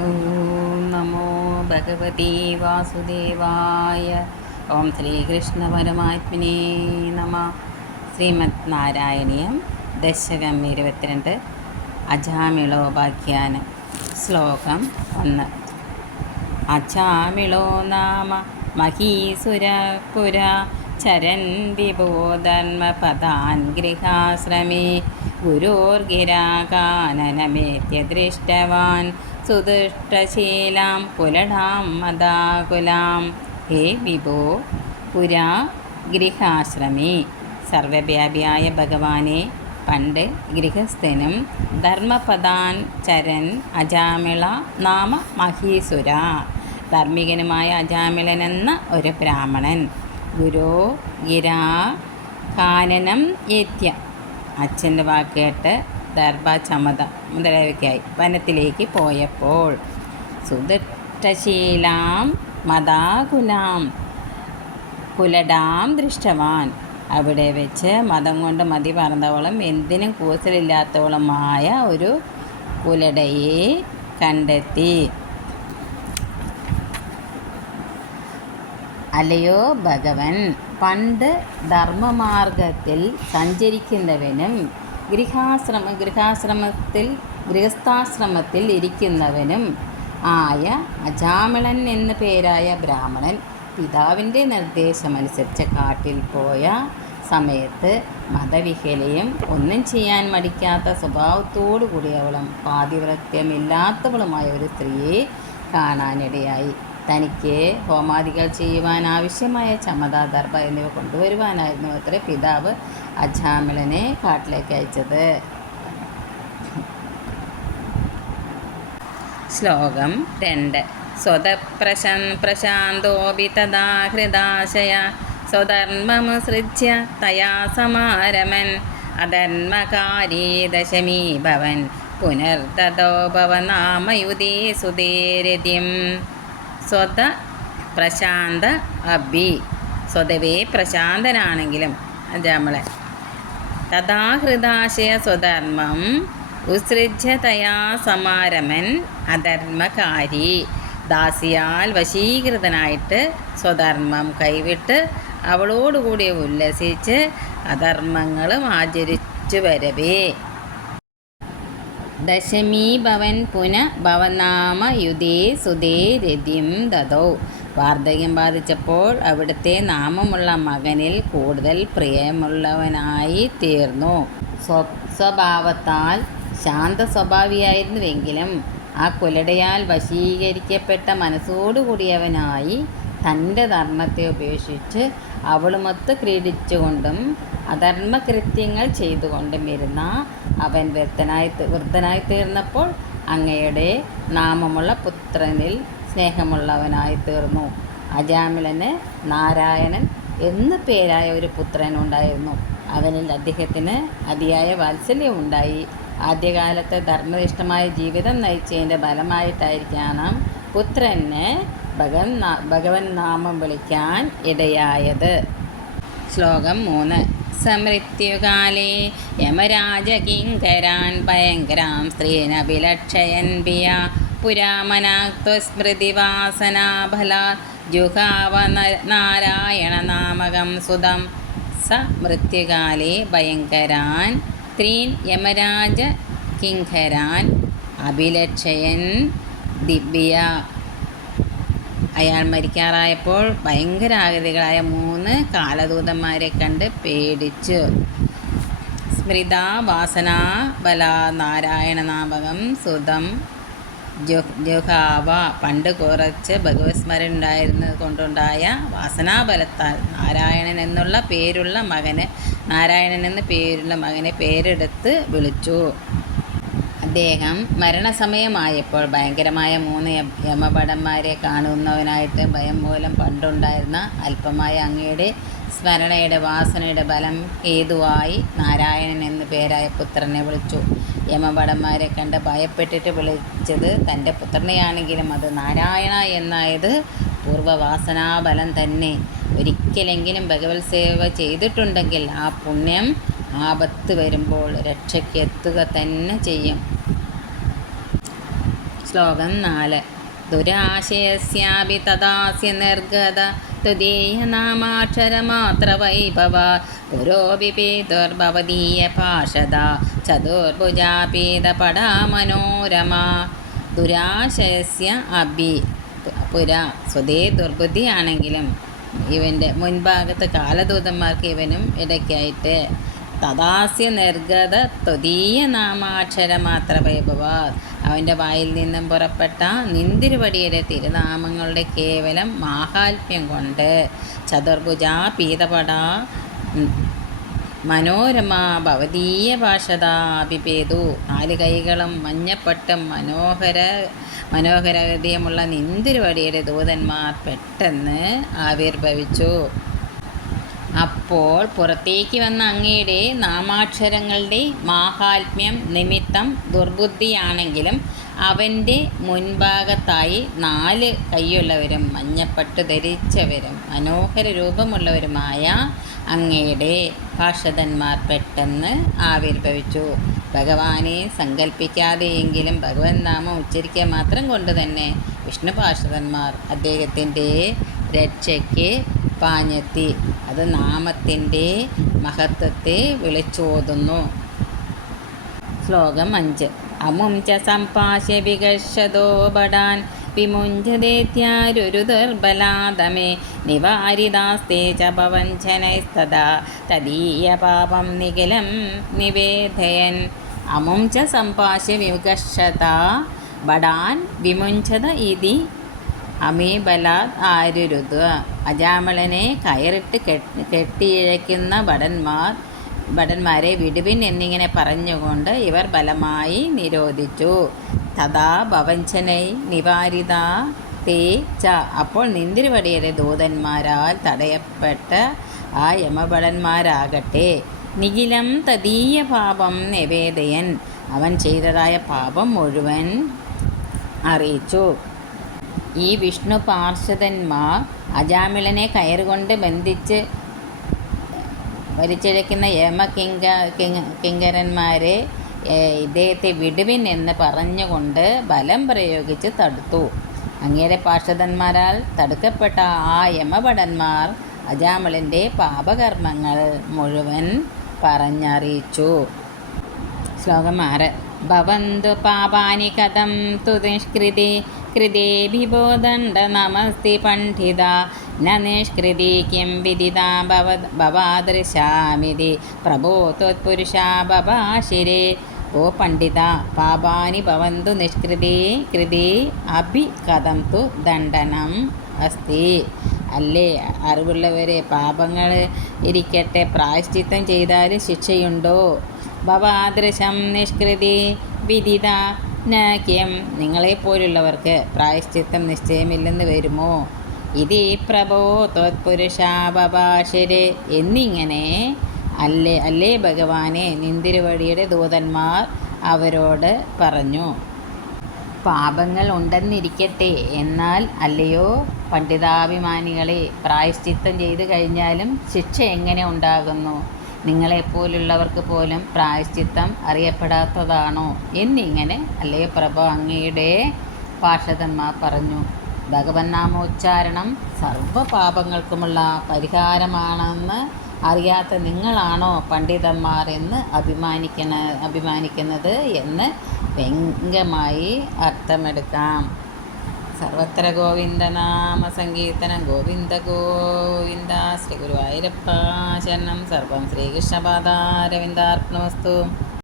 ഓം നമോ ഭഗവതി വാസുദേവായ ഓം ശ്രീകൃഷ്ണ പരമാത്മനേ നമ ശ്രീമദ് നാരായണീയം ദശകം ഇരുപത്തിരണ്ട് അജാമിളോപാഖ്യാനം ശ്ലോകം ഒന്ന്. അജാമിളോ നാമ മഹീസുര പുര ചരൻ വിഭോധർമ്മപദാൻ ഗൃഹാശ്രമേ. ഗുരോർഗിരാകാനനമേത്യ ദൃഷ്ടവാൻ സുദുഷ്ടശീലാം പുലടാം മദാകുലാം ഹേ വിഭോ പുരാ ഗൃഹാശ്രമേ. സർവവ്യാപിയായ ഭഗവാനെ പണ്ട് ഗൃഹസ്ഥനും ധർമ്മപദാൻ ചരൻ അജാമിള നാമ മഹീസുര ധാർമ്മികനുമായ അജാമിളൻ എന്ന ഒരു ബ്രാഹ്മണൻ. ഗുരോ ഗിരാ കാനനം ഏത്യ അച്ഛന്റെ വാക്ക് കേട്ട് ദർഭ ചമത മുതലായവയ്ക്കായി വനത്തിലേക്ക് പോയപ്പോൾ സുദൃഷ്ടശീലാം മതാകുലാം കുലടാം ദൃഷ്ടവാൻ. അവിടെ വെച്ച് മതം കൊണ്ട് മതി പറന്നവളും എന്തിനും കൂസലില്ലാത്തവളുമായ ഒരു കുലടയെ കണ്ടെത്തി. അല്ലയോ ഭഗവൻ പണ്ട് ധർമ്മമാർഗത്തിൽ സഞ്ചരിക്കുന്നവനും ഗൃഹാശ്രമ ഗൃഹാശ്രമത്തിൽ ഗൃഹസ്ഥാശ്രമത്തിൽ ഇരിക്കുന്നവനും ആയ അജാമളൻ എന്ന പേരായ ബ്രാഹ്മണൻ പിതാവിന്റെ നിർദ്ദേശമനുസരിച്ച് കാട്ടിൽ പോയ സമയത്ത് മതവിഹലയും ഒന്നും ചെയ്യാൻ മടിക്കാത്ത സ്വഭാവത്തോടു കൂടിയവളും പാതിവൃത്യമില്ലാത്തവളുമായ ഒരു സ്ത്രീയെ കാണാനിടയായി. തനിക്ക് ഹോമാദികൾ ചെയ്യുവാൻ ആവശ്യമായ ചമത ദർഭ എന്നിവ കൊണ്ടുവരുവാനായിരുന്നു അത്ര പിതാവ് അജാമിളനെ കാട്ടിലേക്ക് അയച്ചത്. ശ്ലോകം രണ്ട്. സ്വതപ്രശൻ പ്രശാന്തോപി തഥാ ഹൃദാശയ സ്വധർമ്മമുസൃജ്യ തയാ സമാരമൻ അധർമ്മകാരീ ദശമീ ഭവൻ പുനർതോ സുതേരതിം സ്വത പ്രശാന്ത അബി സ്വതവേ പ്രശാന്തനാണെങ്കിലും. നമ്മളെ തഥാഹൃദാശയ സ്വധർമ്മം ഉത്സൃജ്യ സമാരമൻ അധർമ്മകാരി. ദാസിയാൽ വശീകൃതനായിട്ട് സ്വധർമ്മം കൈവിട്ട് അവളോടുകൂടി ഉല്ലസിച്ച് അധർമ്മങ്ങളും ആചരിച്ചു വരവേ ദശമീ ഭവൻ പുന ഭവനാമ യുധേ സുധേ രതിം ദതോ വാർദ്ധക്യം ബാധിച്ചപ്പോൾ അവിടുത്തെ നാമമുള്ള മകനിൽ കൂടുതൽ പ്രിയമുള്ളവനായി തീർന്നു. സ്വ സ്വഭാവത്താൽ ശാന്ത സ്വഭാവിയായിരുന്നുവെങ്കിലും ആ കുലടയാൽ വശീകരിക്കപ്പെട്ട മനസ്സോടുകൂടിയവനായി തന്റെ ധർമ്മത്തെ ഉപേക്ഷിച്ച് അവളുമൊത്ത് ക്രീഡിച്ചുകൊണ്ടും അധർമ്മകൃത്യങ്ങൾ ചെയ്തുകൊണ്ടും ഇരുന്ന അവൻ വൃദ്ധനായി വൃദ്ധനായി തീർന്നപ്പോൾ അങ്ങയുടെ നാമമുള്ള പുത്രനിൽ സ്നേഹമുള്ളവനായി തീർന്നു. അജാമിളന് നാരായണൻ എന്നു പേരായ ഒരു പുത്രനുണ്ടായിരുന്നു അവനിൽ അദ്ദേഹത്തിന് അതിയായ വാത്സല്യമുണ്ടായി ആദ്യകാലത്ത് ധർമ്മനിഷ്ഠമായ ജീവിതം നയിച്ചതിന്റെ ഫലമായിട്ടായിരിക്കണം പുത്രന് ഭഗവൻ ഭഗവൻ നാമം വിളിക്കാൻ ഇടയായത്. ശ്ലോകം മൂന്ന്. സമൃത്യുകാലേ യമരാജകിങ്കരാൻ ഭയങ്കരാം സ്ത്രീനഭിലക്ഷയൻ ബിയ പുരാമനാസ്മൃതിവാസനാഫലാ ജുഹാവ നാരായണ നാമകം സുതം. സ മൃത്യുകാലേ ഭയങ്കരാൻ സ്ത്രീൻ യമരാജ കിങ്കരാൻ അഭിലക്ഷയൻ ദിവ്യ. അയാൾ മരിക്കാറായപ്പോൾ ഭയങ്കരാകൃതികളായ മൂന്ന് കാലദൂതന്മാരെ കണ്ട് പേടിച്ചു. സ്മൃത വാസന ബല നാരായണ നാമകം സുതം ജുഹാവ. പണ്ട് കുറച്ച് ഭഗവത് സ്മരൺ ഉണ്ടായിരുന്നത് കൊണ്ടുണ്ടായ വാസനാബലത്താൽ നാരായണൻ എന്നുള്ള പേരുള്ള മകന് നാരായണൻ എന്ന പേരുള്ള മകനെ പേരെടുത്ത് വിളിച്ചു. അദ്ദേഹം മരണസമയമായപ്പോൾ ഭയങ്കരമായ മൂന്ന് യമപടന്മാരെ കാണുന്നവനായിട്ട് ഭയം മൂലം പണ്ടുണ്ടായിരുന്ന അല്പമായ അങ്ങയുടെ സ്മരണയുടെ വാസനയുടെ ബലം ഹേതുവായി നാരായണൻ എന്നു പേരായ പുത്രനെ വിളിച്ചു. യമപടന്മാരെ കണ്ട് ഭയപ്പെട്ടിട്ട് വിളിച്ചത് തന്റെ പുത്രനെയാണെങ്കിലും അത് നാരായണ എന്നായത് പൂർവവാസനാബലം തന്നെ. ഒരിക്കലെങ്കിലും ഭഗവത് സേവ ചെയ്തിട്ടുണ്ടെങ്കിൽ ആ പുണ്യം ആപത്ത് വരുമ്പോൾ രക്ഷയ്ക്ക് എത്തുക തന്നെ ചെയ്യും. ശ്ലോകം നാല്. ദുരാശയസ്യാപി തദാസ്യ നിർഗത തുദീയനാമാക്ഷരമാത്രവൈഭവ പുരോപി പീതുർഭവതീയ ഭാഷത ചതുർഭുജാപീതപടാ മനോരമ ദുരാശയസ്യ അഭി പുര സ്വതേ ദുർബുദ്ധിയാണെങ്കിലും ഇവന്റെ മുൻഭാഗത്ത് കാലദൂതന്മാർക്ക് ഇവനും ഇടയ്ക്കായിട്ട് തദാസ്യ നിർഗത ത്വതീയ നാമാക്ഷര മാത്ര വൈഭവ അവന്റെ വായിൽ നിന്നും പുറപ്പെട്ട നിന്തിരുവടിയുടെ തിരുനാമങ്ങളുടെ കേവലം മാഹാത്മ്യം കൊണ്ട് ചതുർഭുജ പീതപട മനോരമ ഭവതീയ ഭാഷതാഭിപേതു നാല് കൈകളും മഞ്ഞപ്പട്ടും മനോഹര മനോഹരതയുമുള്ള നിന്തിരുവടിയുടെ ദൂതന്മാർ പെട്ടെന്ന് ആവിർഭവിച്ചു. അപ്പോൾ പുറത്തേക്ക് വന്ന അങ്ങയുടെ നാമാക്ഷരങ്ങളുടെ മാഹാത്മ്യം നിമിത്തം ദുർബുദ്ധിയാണെങ്കിലും അവന്റെ മുൻഭാഗത്തായി നാല് കൈയുള്ളവരും മഞ്ഞപ്പട്ട് ധരിച്ചവരും മനോഹര രൂപമുള്ളവരുമായ അങ്ങയുടെ ഭാഷതന്മാർ പെട്ടെന്ന് ആവിർഭവിച്ചു. ഭഗവാനെ സങ്കല്പിക്കാതെയെങ്കിലും ഭഗവൻ നാമം ഉച്ചരിക്കുക മാത്രം കൊണ്ട് തന്നെ വിഷ്ണു ഭാഷതന്മാർ അദ്ദേഹത്തിന്റെ രക്ഷയ്ക്ക് പാഞ്ഞെത്തി അത് നാമത്തിന്റെ മഹത്വത്തെ വിളിച്ചോതുന്നു. ശ്ലോകം അഞ്ച്. അമും ച സംപാശ്യ വികർഷതോ ബടാൻ വിമുഞ്ചതേത്യാരുരു ദുർബലാദമേ. നിവാരിതാസ്തേ ച തദീയ പാപം നിഖിലം നിവേദയൻ അമും ച സംപാശ്യ വികർഷത ബടാൻ വിമുഞ്ചത ഇതി അമീബലാത് ആരുരുത്. അജാമളനെ കയറിട്ട് കെട്ടിയിഴയ്ക്കുന്ന ഭടന്മാർ ഭടന്മാരെ വിടുവിൻ എന്നിങ്ങനെ പറഞ്ഞുകൊണ്ട് ഇവർ ബലമായി നിരോധിച്ചു. തഥാ ഭവഞ്ചനൈ നിവാരിത തേ ച. അപ്പോൾ നിന്തിരുവടിയുടെ ദൂതന്മാരാൽ തടയപ്പെട്ട ആ യമഭടന്മാരാകട്ടെ. നിഖിലം തദീയ പാപം നിവേദയൻ. അവൻ ചെയ്തതായ പാപം മുഴുവൻ അറിയിച്ചു. ഈ വിഷ്ണു പാർഷദന്മാർ അജാമിളനെ കയറുകൊണ്ട് ബന്ധിച്ച് വലിച്ചിഴയ്ക്കുന്ന യമ കിങ്ക കിങ്കരന്മാരെ ഇദ്ദേഹത്തെ വിടുവിൻ എന്ന് പറഞ്ഞുകൊണ്ട് ബലം പ്രയോഗിച്ച് തടുത്തു. അങ്ങേരെ പാർഷദന്മാരാൽ തടുക്കപ്പെട്ട ആ യമഭടന്മാർ അജാമിളിന്റെ പാപകർമ്മങ്ങൾ മുഴുവൻ പറഞ്ഞറിയിച്ചു. ശ്ലോകം ആറ്. ഭവന്തു പാപാനി കഥം തു നിഷ്കൃതി कृतेभिबोदण्ड नमस्ति पण्डिता न निष्कृति किं विदिता भव भवादृशामिति प्रभो त्वत्पुरुषा भवाशिरे ഓ പണ്ഡിത പാപാനി ഭവന്തു നിഷ്കൃതി കൃതി അഭി കഥം തു ദണ്ഡനം അസ്തി അല്ലേ അറിവുള്ളവരെ പാപങ്ങൾ ഇരിക്കട്ടെ പ്രായശ്ചിത്തം ചെയ്താൽ ശിക്ഷയുണ്ടോ ഭവാദൃശം നിഷ്കൃതി വിദിത നാക്യം നിങ്ങളെപ്പോലുള്ളവർക്ക് പ്രായശ്ചിത്തം നിശ്ചയമില്ലെന്ന് വരുമോ? ഇതി പ്രഭോ ത്വത്പുരുഷാപഭാഷര് എന്നിങ്ങനെ അല്ലേ അല്ലേ ഭഗവാനെ? നിന്തിരുവഴിയുടെ ദൂതന്മാർ അവരോട് പറഞ്ഞു പാപങ്ങൾ ഉണ്ടെന്നിരിക്കട്ടെ. എന്നാൽ അല്ലയോ പണ്ഡിതാഭിമാനികളെ പ്രായശ്ചിത്തം ചെയ്തു കഴിഞ്ഞാലും ശിക്ഷ എങ്ങനെ ഉണ്ടാകുന്നു? നിങ്ങളെപ്പോലുള്ളവർക്ക് പോലും പ്രായശ്ചിത്തം അറിയപ്പെടാത്തതാണോ? എന്നിങ്ങനെ അല്ലേ പ്രഭ അങ്ങയുടെ പാർഷദന്മാർ പറഞ്ഞു. ഭഗവൻ നാമോച്ചാരണം സർവപാപങ്ങൾക്കുമുള്ള പരിഹാരമാണെന്ന് അറിയാത്ത നിങ്ങളാണോ പണ്ഡിതന്മാർ എന്ന് അഭിമാനിക്കണ അഭിമാനിക്കുന്നത് എന്ന് വ്യംഗമായി അർത്ഥമെടുക്കാം. సర్వత్ర గోవింద నామ సంగీర్తన గోవింద గోవింద శ్రీ గురు ఐరప్ప చరణం సర్వం శ్రీకృష్ణ పాదారవిందార్పణమస్తు